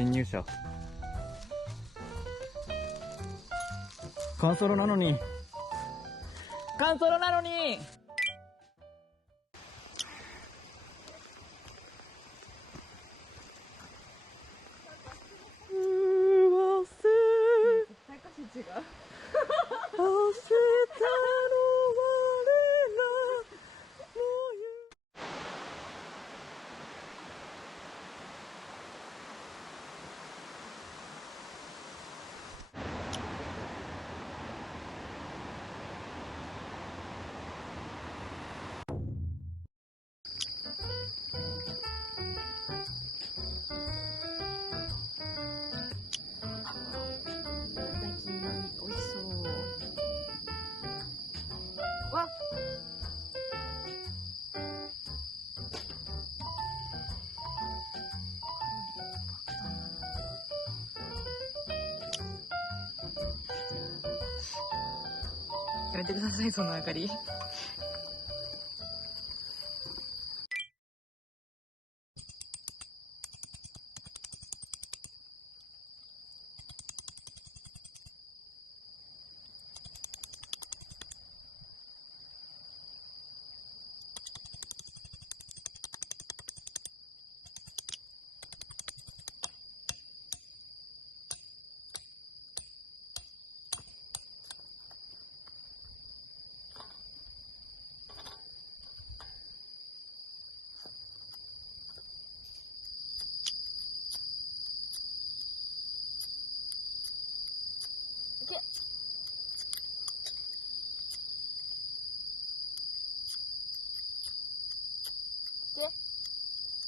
侵入者。カンソロなのに。カンソロなのに。違う。やめてください、その明かり。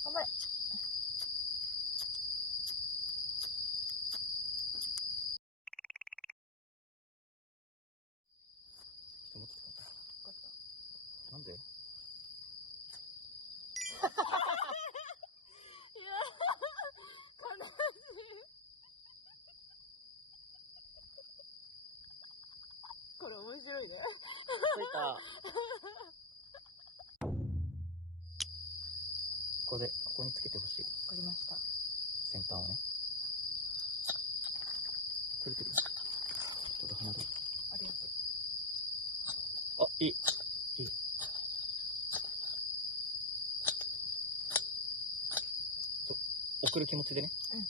頑張れ。なんで？いや悲しい。これ面白いね。ついた。ここにつけてほしい。わかりました。先端をね。取れてる？ちょっと離れる。ありがとあ、いい。いい。送る気持ちでね。うん。あ、